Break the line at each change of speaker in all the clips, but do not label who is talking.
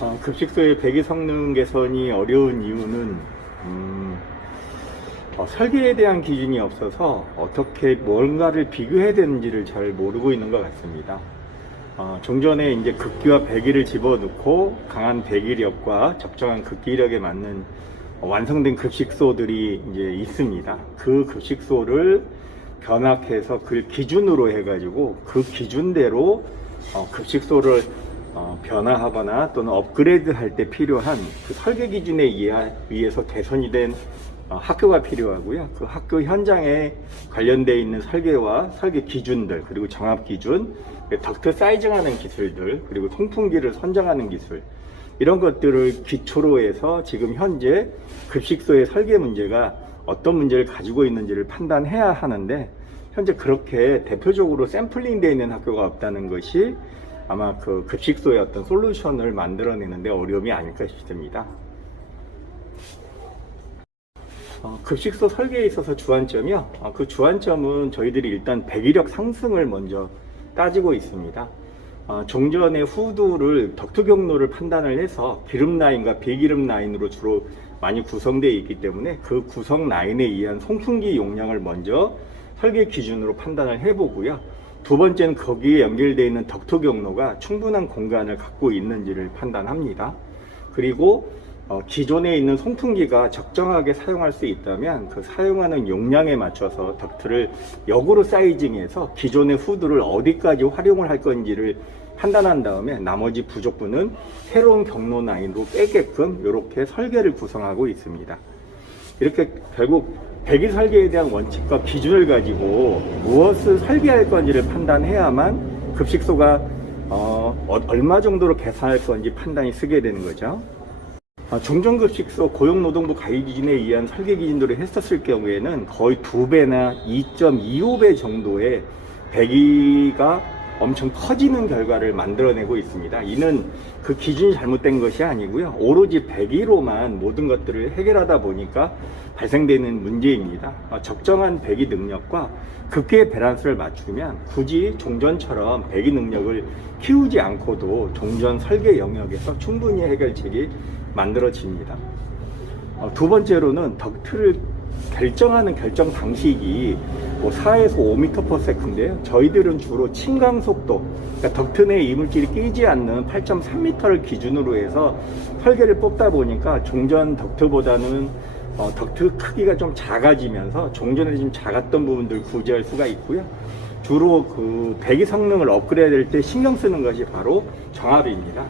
어, 급식소의 배기 성능 개선이 어려운 이유는 음, 어, 설계에 대한 기준이 없어서 어떻게 뭔가를 비교해야 되는지를 잘 모르고 있는 것 같습니다. 어, 종전에 이제 극기와 배기를 집어넣고 강한 배기력과 적정한 극기력에 맞는 완성된 급식소들이 이제 있습니다. 그 급식소를 변학해서 그 기준으로 해가지고 그 기준대로 어, 급식소를 어, 변화하거나 또는 업그레이드 할 때 필요한 그 설계 기준에 의해서 개선이 된 어, 학교가 필요하고요. 그 학교 현장에 관련되어 있는 설계와 설계 기준들, 그리고 정합 기준, 덕트 사이징하는 기술들, 그리고 통풍기를 선정하는 기술, 이런 것들을 기초로 해서 지금 현재 급식소의 설계 문제가 어떤 문제를 가지고 있는지를 판단해야 하는데, 현재 그렇게 대표적으로 샘플링 되어 있는 학교가 없다는 것이 아마 그 급식소의 어떤 솔루션을 만들어내는데 어려움이 아닐까 싶습니다. 어, 급식소 설계에 있어서 주안점이요. 어, 그 주안점은 저희들이 일단 배기력 상승을 먼저 따지고 있습니다. 어, 종전의 후두를 덕트 경로를 판단을 해서 기름 라인과 비기름 라인으로 주로 많이 구성되어 있기 때문에 그 구성 라인에 의한 송풍기 용량을 먼저 설계 기준으로 판단을 해보고요. 두 번째는 거기에 연결되어 있는 덕트 경로가 충분한 공간을 갖고 있는지를 판단합니다. 그리고 어, 기존에 있는 송풍기가 적정하게 사용할 수 있다면 그 사용하는 용량에 맞춰서 덕트를 역으로 사이징해서 기존의 후드를 어디까지 활용을 할 건지를 판단한 다음에 나머지 부족분은 새로운 경로 라인으로 빼게끔 이렇게 설계를 구성하고 있습니다. 이렇게 결국 배기 설계에 대한 원칙과 기준을 가지고 무엇을 설계할 건지를 판단해야만 급식소가 어, 어- 얼마 정도로 계산할 건지 판단이 쓰게 되는 거죠. 아, 중정급식소 고용노동부 가이드 기준에 의한 설계 기준으로 했었을 경우에는 거의 두 배나 2.25배 정도의 배기가 엄청 커지는 결과를 만들어내고 있습니다. 이는 그 기준이 잘못된 것이 아니고요. 오로지 배기로만 모든 것들을 해결하다 보니까 발생되는 문제입니다. 아, 적정한 배기 능력과 급기의 밸런스를 맞추면 굳이 종전처럼 배기 능력을 키우지 않고도 종전 설계 영역에서 충분히 해결책이 만들어집니다. 어, 두 번째로는 덕트를 결정하는 결정 방식이 뭐 4에서 5m/s인데요. 저희들은 주로 침강 속도, 그러니까 덕트 내에 이물질이 끼지 않는 8.3m를 기준으로 해서 설계를 뽑다 보니까 종전 덕트보다는 어, 덕트 크기가 좀 작아지면서 종전에 좀 작았던 부분들 구제할 수가 있고요. 주로 그 배기 성능을 업그레이드 할 때 신경 쓰는 것이 바로 정압입니다.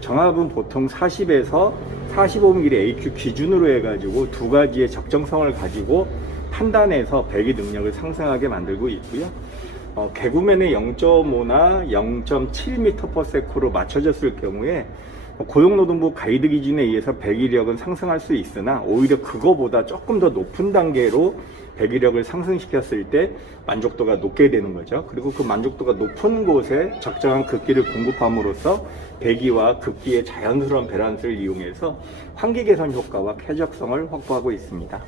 정압은 보통 40에서 45mm AQ 기준으로 해가지고 두 가지의 적정성을 가지고 판단해서 배기 능력을 상승하게 만들고 있고요. 어, 개구면의 0.5나 0.7m/s로 맞춰졌을 경우에 고용노동부 가이드 기준에 의해서 배기력은 상승할 수 있으나 오히려 그거보다 조금 더 높은 단계로 배기력을 상승시켰을 때 만족도가 높게 되는 거죠. 그리고 그 만족도가 높은 곳에 적정한 급기를 공급함으로써 배기와 급기의 자연스러운 밸런스를 이용해서 환기 개선 효과와 쾌적성을 확보하고 있습니다.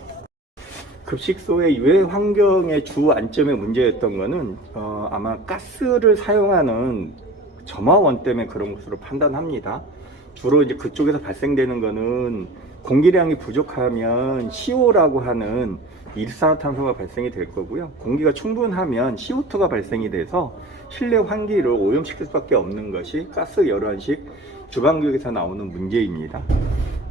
급식소의 유해 환경의 주 안점의 문제였던 것은 어, 아마 가스를 사용하는 점화원 때문에 그런 것으로 판단합니다. 주로 이제 그쪽에서 발생되는 거는 공기량이 부족하면 CO라고 하는 일산화탄소가 발생이 될 거고요. 공기가 충분하면 CO2가 발생이 돼서 실내 환기를 오염시킬 수밖에 없는 것이 가스 열환식 주방교육에서 나오는 문제입니다.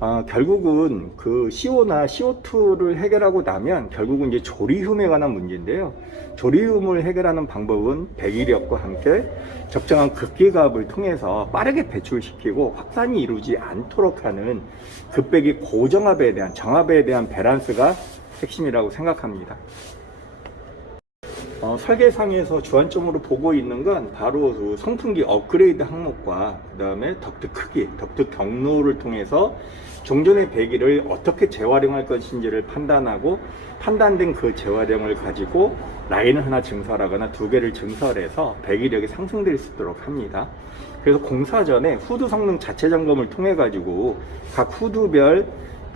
아, 결국은 그 CO 나 CO2를 해결하고 나면 결국은 이제 조리움에 관한 문제인데요. 조리움을 해결하는 방법은 배기력과 함께 적정한 급기갑을 통해서 빠르게 배출시키고 확산이 이루지 않도록 하는 급배기 고정압에 대한 정압에 대한 밸런스가 핵심이라고 생각합니다. 어, 설계상에서 주안점으로 보고 있는 건 바로 그 성풍기 업그레이드 항목과 그 다음에 덕트 크기, 덕트 경로를 통해서 종전의 배기를 어떻게 재활용할 것인지를 판단하고 판단된 그 재활용을 가지고 라인을 하나 증설하거나 두 개를 증설해서 배기력이 상승될 수 있도록 합니다. 그래서 공사 전에 후드 성능 자체 점검을 통해 가지고 각 후드별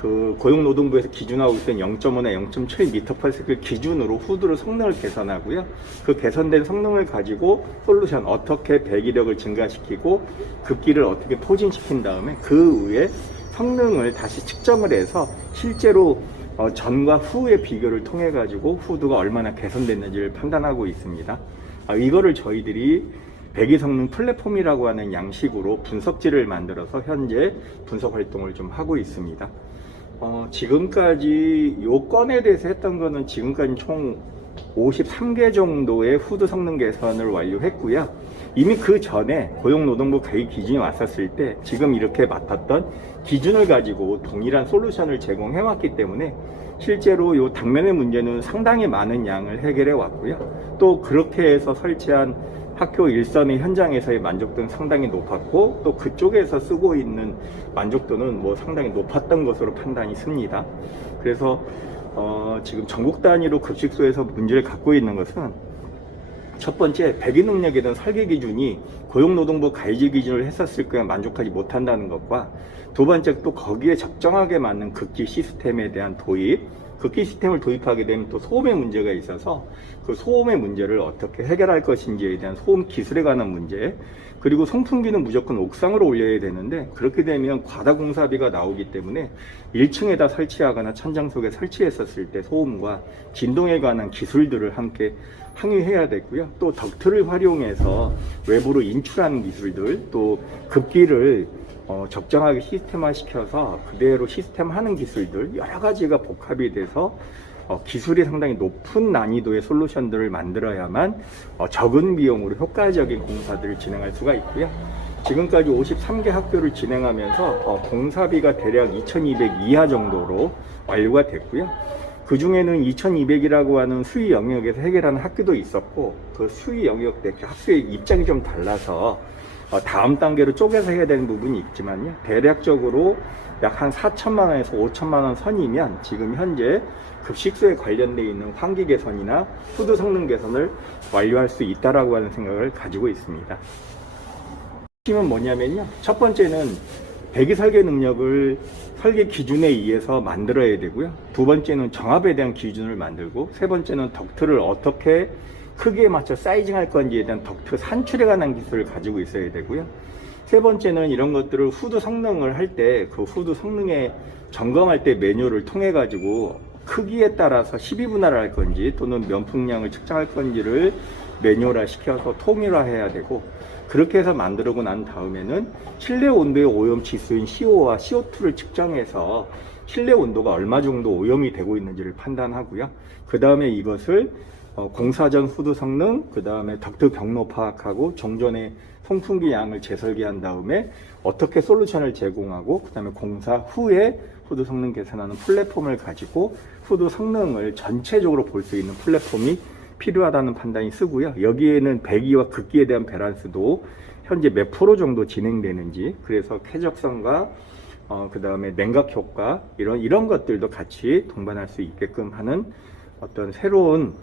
그 고용노동부에서 기준하고 있던 0.5나 0.7m/s 기준으로 후드로 성능을 개선하고요. 그 개선된 성능을 가지고 솔루션 어떻게 배기력을 증가시키고 급기를 어떻게 포진시킨 다음에 그 후에 성능을 다시 측정을 해서 실제로 어, 전과 후의 비교를 통해 가지고 후드가 얼마나 개선됐는지를 판단하고 있습니다. 아, 이거를 저희들이 배기 성능 플랫폼이라고 하는 양식으로 분석지를 만들어서 현재 분석 활동을 좀 하고 있습니다. 어, 지금까지 요 건에 대해서 했던 거는 지금까지 총 53개 정도의 후드 성능 개선을 완료했고요. 이미 그 전에 고용노동부 개입 기준이 왔었을 때 지금 이렇게 맡았던 기준을 가지고 동일한 솔루션을 제공해 왔기 때문에 실제로 요 당면의 문제는 상당히 많은 양을 해결해 왔고요. 또 그렇게 해서 설치한 학교 일선의 현장에서의 만족도는 상당히 높았고 또 그쪽에서 쓰고 있는 만족도는 뭐 상당히 높았던 것으로 판단이 습니다. 그래서 어, 지금 전국 단위로 급식소에서 문제를 갖고 있는 것은 첫 번째 배기 능력에 대한 설계 기준이 고용노동부 가이드 기준을 했었을 거에 만족하지 못한다는 것과 두 번째 또 거기에 적정하게 맞는 극기 시스템에 대한 도입 극기 시스템을 도입하게 되면 또 소음의 문제가 있어서 그 소음의 문제를 어떻게 해결할 것인지에 대한 소음 기술에 관한 문제 그리고 송풍기는 무조건 옥상으로 올려야 되는데 그렇게 되면 과다 공사비가 나오기 때문에 1층에다 설치하거나 천장 속에 설치했었을 때 소음과 진동에 관한 기술들을 함께 항의해야 되고요. 또 덕트를 활용해서 외부로 인출하는 기술들, 또 급기를 어, 적정하게 시스템화 시켜서 그대로 시스템 하는 기술들 여러 가지가 복합이 돼서 어, 기술이 상당히 높은 난이도의 솔루션들을 만들어야만 어, 적은 비용으로 효과적인 공사들을 진행할 수가 있고요. 지금까지 53개 학교를 진행하면서 어, 공사비가 대략 2,200 이하 정도로 완료가 됐고요. 그 중에는 2,200이라고 하는 수위 영역에서 해결하는 학교도 있었고 그 수위 영역 때 학교의 입장이 좀 달라서 어, 다음 단계로 쪼개서 해야 되는 부분이 있지만요. 대략적으로 약 한 4천만 원에서 5천만 원 선이면 지금 현재 급식소에 관련돼 있는 환기 개선이나 후드 성능 개선을 완료할 수 있다라고 하는 생각을 가지고 있습니다. 핵심은 뭐냐면요. 첫 번째는 배기 설계 능력을 설계 기준에 의해서 만들어야 되고요. 두 번째는 정압에 대한 기준을 만들고, 세 번째는 덕트를 어떻게 크기에 맞춰 사이징 할 건지에 대한 덕트 산출에 관한 기술을 가지고 있어야 되고요. 세 번째는 이런 것들을 후드 성능을 할 때 그 후드 성능에 점검할 때 매뉴얼을 통해 가지고 크기에 따라서 12분할을 할 건지 또는 면풍량을 측정할 건지를 매뉴얼화 시켜서 통일화 해야 되고 그렇게 해서 만들고 난 다음에는 실내 온도의 오염 지수인 CO2와 CO2를 측정해서 실내 온도가 얼마 정도 오염이 되고 있는지를 판단하고요. 그 다음에 이것을 어, 공사 전 후드 성능, 그 다음에 덕트 경로 파악하고 정전의 송풍기 양을 재설계한 다음에 어떻게 솔루션을 제공하고 그 다음에 공사 후에 후드 성능 개선하는 플랫폼을 가지고 후드 성능을 전체적으로 볼 수 있는 플랫폼이 필요하다는 판단이 쓰고요. 여기에는 배기와 극기에 대한 밸런스도 현재 몇 프로 정도 진행되는지 그래서 쾌적성과 어, 그 다음에 냉각 효과 이런 이런 것들도 같이 동반할 수 있게끔 하는 어떤 새로운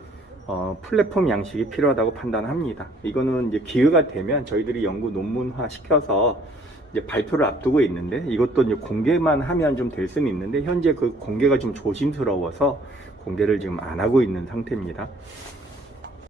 어, 플랫폼 양식이 필요하다고 판단합니다. 이거는 이제 기회가 되면 저희들이 연구 논문화 시켜서 이제 발표를 앞두고 있는데 이것도 이제 공개만 하면 좀 될 수는 있는데 현재 그 공개가 좀 조심스러워서 공개를 지금 안 하고 있는 상태입니다.